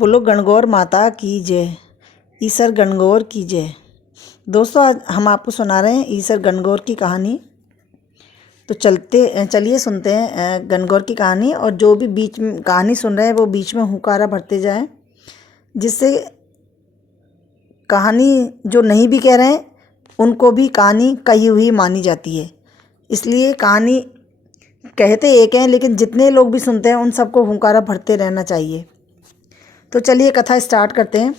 बोलो गणगौर माता की जय, ईसर गणगौर की जय। दोस्तों आज हम आपको सुना रहे हैं ईसर गणगौर की कहानी। तो चलिए सुनते हैं गणगौर की कहानी। और जो भी बीच में कहानी सुन रहे हैं वो बीच में हुकारा भरते जाएं, जिससे कहानी जो नहीं भी कह रहे हैं उनको भी कहानी कही हुई मानी जाती है। इसलिए कहानी कहते एक हैं, लेकिन जितने लोग भी सुनते हैं उन सबको हुंकारा भरते रहना चाहिए। तो चलिए कथा स्टार्ट करते हैं।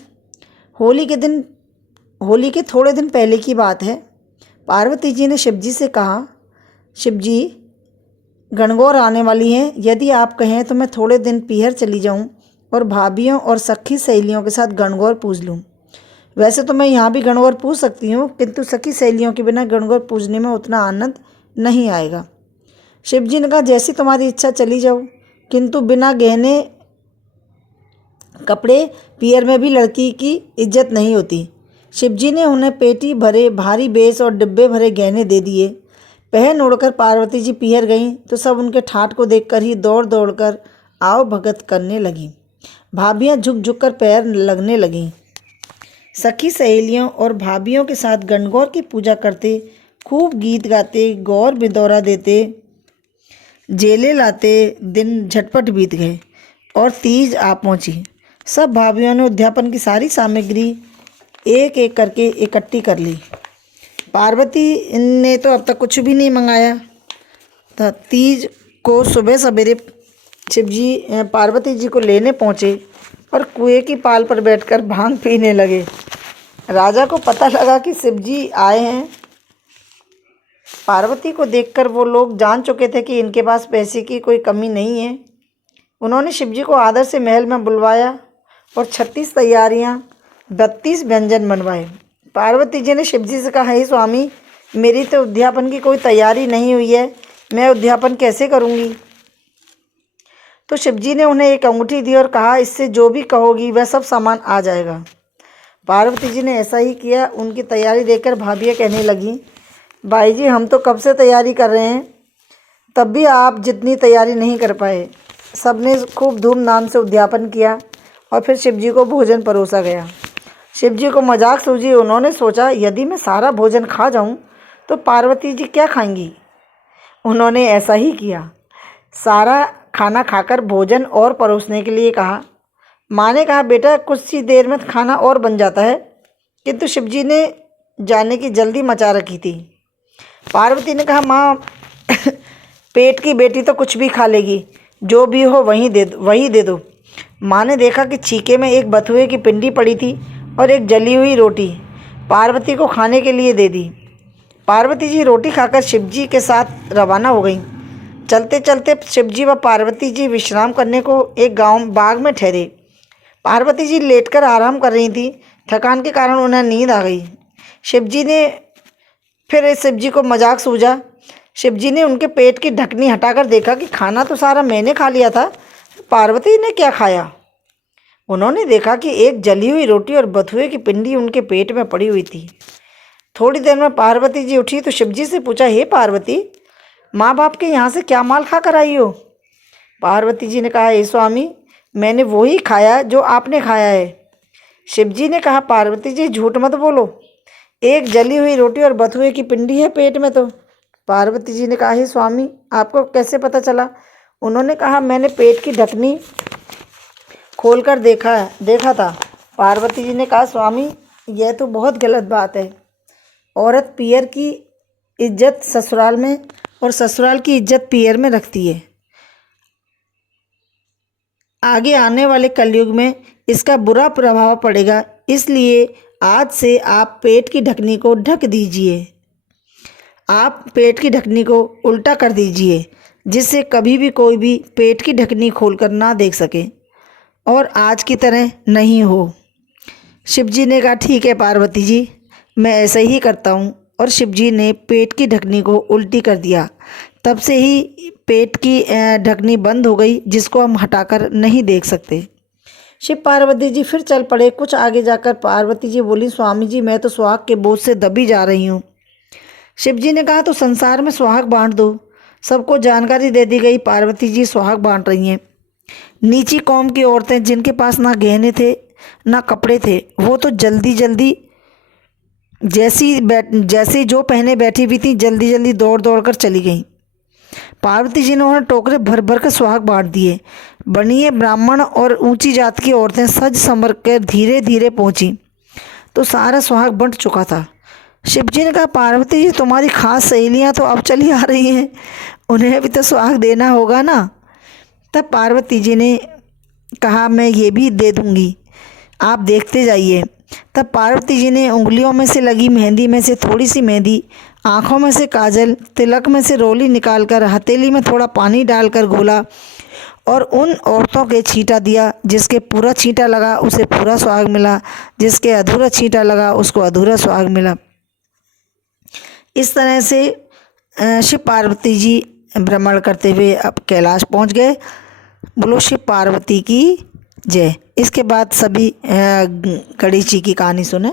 होली के थोड़े दिन पहले की बात है। पार्वती जी ने शिव जी से कहा, शिव जी गणगौर आने वाली हैं, यदि आप कहें तो मैं थोड़े दिन पीहर चली जाऊं और भाभियों और सखी सहेलियों के साथ गणगौर पूज लूं। वैसे तो मैं यहाँ भी गणगौर पूज सकती हूँ, किंतु सखी सहेलियों के बिना गणगौर पूजने में उतना आनंद नहीं आएगा। शिव जी ने कहा, जैसी तुम्हारी इच्छा चली जाओ, किंतु बिना गहने कपड़े पीहर में भी लड़की की इज्जत नहीं होती। शिव जी ने उन्हें पेटी भरे भारी बेस और डिब्बे भरे गहने दे दिए। पहन ओढ़कर पार्वती जी पीहर गईं तो सब उनके ठाठ को देखकर ही दौड़ दौड़ कर आओ भगत करने लगीं। भाभियाँ झुक झुक कर पैर लगने लगीं। सखी सहेलियों और भाभियों के साथ गणगौर की पूजा करते, खूब गीत गाते, गौर बिदौरा देते, जेले लाते दिन झटपट बीत गए और तीज आ पहुंची। सब भाभियों ने उद्यापन की सारी सामग्री एक एक करके इकट्ठी कर ली। पार्वती ने तो अब तक कुछ भी नहीं मंगाया था। तीज को सुबह सवेरे शिव जी पार्वती जी को लेने पहुँचे और कुएं की पाल पर बैठकर भांग पीने लगे। राजा को पता लगा कि शिव जी आए हैं। पार्वती को देखकर वो लोग जान चुके थे कि इनके पास पैसे की कोई कमी नहीं है। उन्होंने शिव जी को आदर से महल में बुलवाया और 36 तैयारियां 32 व्यंजन बनवाए। पार्वती जी ने शिव जी से कहा, हे स्वामी, मेरी तो उद्यापन की कोई तैयारी नहीं हुई है, मैं उद्यापन कैसे करूंगी। तो शिव जी ने उन्हें एक अंगूठी दी और कहा, इससे जो भी कहोगी वह सब सामान आ जाएगा। पार्वती जी ने ऐसा ही किया। उनकी तैयारी देखकर भाभियाँ कहने लगीं, भाई जी हम तो कब से तैयारी कर रहे हैं, तब भी आप जितनी तैयारी नहीं कर पाए। सबने खूब धूमधाम से उद्यापन किया और फिर शिव जी को भोजन परोसा गया। शिव जी को मजाक सूझी। उन्होंने सोचा, यदि मैं सारा भोजन खा जाऊं तो पार्वती जी क्या खाएंगी। उन्होंने ऐसा ही किया। सारा खाना खाकर भोजन और परोसने के लिए कहा। माँ ने कहा, बेटा कुछ सी देर में खाना और बन जाता है, किंतु शिव जी ने जाने की जल्दी मचा रखी थी। पार्वती ने कहा, माँ पेट की बेटी तो कुछ भी खा लेगी, जो भी हो वही दे दो। माँ ने देखा कि छीके में एक बथुए की पिंडी पड़ी थी और एक जली हुई रोटी पार्वती को खाने के लिए दे दी। पार्वती जी रोटी खाकर शिव जी के साथ रवाना हो गईं। चलते चलते शिव जी व पार्वती जी विश्राम करने को एक बाग में ठहरे। पार्वती जी लेटकर आराम कर रही थी। थकान के कारण उन्हें नींद आ गई। शिव जी को मजाक सूझा। शिव जी ने उनके पेट की ढकनी हटाकर देखा कि खाना तो सारा मैंने खा लिया था, पार्वती ने क्या खाया। उन्होंने देखा कि एक जली हुई रोटी और बथुए की पिंडी उनके पेट में पड़ी हुई थी। थोड़ी देर में पार्वती जी उठी तो शिव जी से पूछा, हे पार्वती, माँ बाप के यहाँ से क्या माल खा कर आई हो। पार्वती जी ने कहा, हे स्वामी, मैंने वही खाया जो आपने खाया है। शिव जी ने कहा, पार्वती जी झूठ मत बोलो, एक जली हुई रोटी और बथुए की पिंडी है पेट में तो। पार्वती जी ने कहा, हे स्वामी, आपको कैसे पता चला। उन्होंने कहा, मैंने पेट की ढकनी खोलकर देखा था। पार्वती जी ने कहा, स्वामी यह तो बहुत गलत बात है। औरत पीहर की इज्जत ससुराल में और ससुराल की इज्जत पीहर में रखती है। आगे आने वाले कलयुग में इसका बुरा प्रभाव पड़ेगा, इसलिए आज से आप पेट की ढकनी को ढक दीजिए। आप पेट की ढकनी को उल्टा कर दीजिए, जिससे कभी भी कोई भी पेट की ढकनी खोलकर ना देख सके और आज की तरह नहीं हो। शिव जी ने कहा, ठीक है पार्वती जी, मैं ऐसा ही करता हूँ। और शिव जी ने पेट की ढकनी को उल्टी कर दिया। तब से ही पेट की ढकनी बंद हो गई, जिसको हम हटाकर नहीं देख सकते। शिव पार्वती जी फिर चल पड़े। कुछ आगे जाकर पार्वती जी बोली, स्वामी जी मैं तो सुहाग के बोझ से दबी जा रही हूँ। शिव जी ने कहा, तो संसार में सुहाग बांट दो। सबको जानकारी दे दी गई। पार्वती जी सुहाग बांट रही हैं। नीची कौम की औरतें जिनके पास ना गहने थे ना कपड़े थे, वो तो जल्दी जल्दी जैसी जो पहने बैठी हुई थी जल्दी जल्दी दौड़ दौड़ कर चली गईं। पार्वती जी ने उन्हें टोकरे भर भर कर सुहाग बांट दिए। बनिए ब्राह्मण और ऊंची जात की औरतें सज संवर कर धीरे धीरे पहुंची तो सारा सुहाग बंट चुका था। शिवजी ने कहा, पार्वती जी तुम्हारी खास सहेलियां तो अब चली आ रही हैं, उन्हें भी तो सुहाग देना होगा ना। तब पार्वती जी ने कहा, मैं ये भी दे दूंगी, आप देखते जाइए। तब पार्वती जी ने उंगलियों में से लगी मेहंदी में से थोड़ी सी मेहंदी, आँखों में से काजल, तिलक में से रोली निकालकर हथेली में थोड़ा पानी डालकर घोला और उन औरतों के छींटा दिया। जिसके पूरा छींटा लगा उसे पूरा सुहाग मिला, जिसके अधूरा छींटा लगा उसको अधूरा सुहाग मिला। इस तरह से शिव पार्वती जी भ्रमण करते हुए अब कैलाश पहुंच गए। बोलो शिव पार्वती की जय। इसके बाद सभी गणेश जी की कहानी सुने।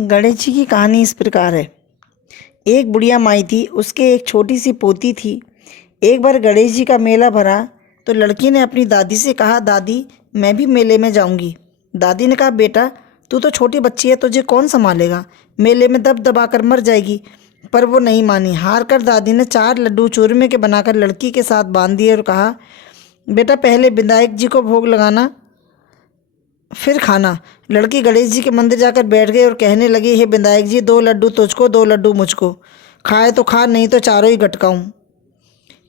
गणेश जी की कहानी इस प्रकार है। एक बुढ़िया माई थी, उसके एक छोटी सी पोती थी। एक बार गणेश जी का मेला भरा तो लड़की ने अपनी दादी से कहा, दादी मैं भी मेले में जाऊंगी। दादी ने कहा, बेटा तू तो छोटी बच्ची है, तुझे कौन संभालेगा, मेले में दब दबा कर मर जाएगी। पर वो नहीं मानी। हार कर दादी ने 4 लड्डू चूरमे के बनाकर लड़की के साथ बांध दिए और कहा, बेटा पहले विनायक जी को भोग लगाना फिर खाना। लड़की गणेश जी के मंदिर जाकर बैठ गई और कहने लगी, हे विनायक जी 2 लड्डू तुझको 2 लड्डू मुझको, खाए तो खा नहीं तो चारों ही गटकाऊँ।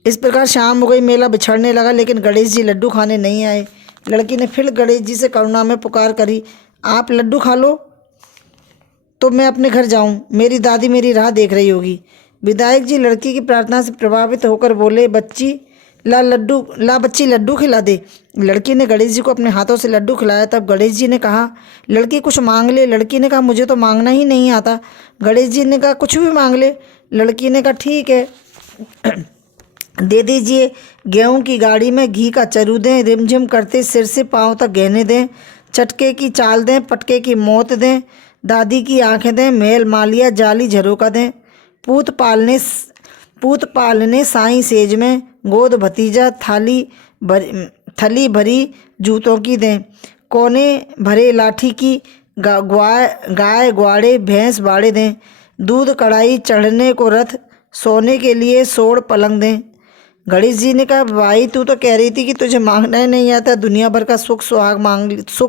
इस प्रकार शाम हो गई, मेला बिछड़ने लगा, लेकिन गणेश जी लड्डू खाने नहीं आए। लड़की ने फिर गणेश जी से करुणा में पुकार करी, आप लड्डू खा लो तो मैं अपने घर जाऊं, मेरी दादी मेरी राह देख रही होगी। विधायक जी लड़की की प्रार्थना से प्रभावित होकर बोले, बच्ची लड्डू खिला दे। लड़की ने गणेश जी को अपने हाथों से लड्डू खिलाया। तब गणेश जी ने कहा, लड़की कुछ मांग ले। लड़की ने कहा, मुझे तो मांगना ही नहीं आता। गणेश जी ने कहा, कुछ भी मांग ले। लड़की ने कहा, ठीक है दे दीजिए। गेहूं की गाड़ी में घी का चरू दें, रिमझिम करते सिर से पाँव तक गहने दें, चटके की चाल दें, पटके की मौत दें, दादी की आंखें दें, महल मालिया जाली झरोका दें, पूत पालने साईं सेज में, गोद भतीजा थली भरी जूतों की दें, कोने भरे लाठी की, गाय ग्वाड़े भैंस बाड़े दें, दूध कढ़ाई चढ़ने को रथ, सोने के लिए सोड़ पलंग दें। गणेश जी ने कहा, भाई तू तो कह रही थी कि तुझे मांगना ही नहीं आता, दुनिया भर का सुख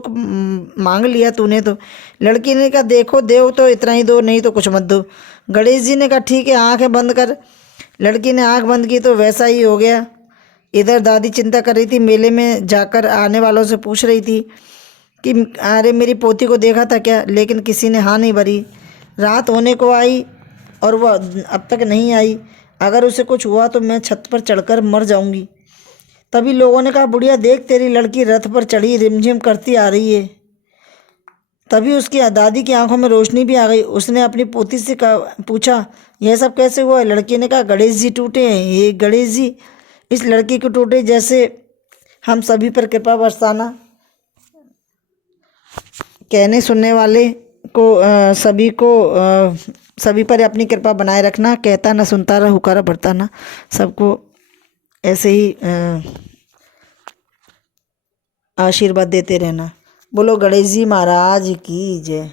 मांग लिया तूने तो। लड़की ने कहा, देखो देव तो इतना ही दो, नहीं तो कुछ मत दो। गणेश जी ने कहा, ठीक है आंखें बंद कर। लड़की ने आंख बंद की तो वैसा ही हो गया। इधर दादी चिंता कर रही थी, मेले में जाकर आने वालों से पूछ रही थी कि अरे मेरी पोती को देखा था क्या, लेकिन किसी ने हाँ नहीं भरी। रात होने को आई और वह अब तक नहीं आई। अगर उसे कुछ हुआ तो मैं छत पर चढ़कर मर जाऊंगी। तभी लोगों ने कहा, बुढ़िया देख तेरी लड़की रथ पर चढ़ी रिमझिम करती आ रही है। तभी उसकी दादी की आंखों में रोशनी भी आ गई। उसने अपनी पोती से पूछा, यह सब कैसे हुआ। लड़की ने कहा, गणेश जी टूटे हैं। ये गणेश जी इस लड़की को टूटे, जैसे हम सभी पर कृपा बरसाना। कहने सुनने वाले को सभी पर अपनी कृपा बनाए रखना। कहता न सुनता रहा, हुकारा भरता ना। सबको ऐसे ही आशीर्वाद देते रहना। बोलो गणेश जी महाराज की जय।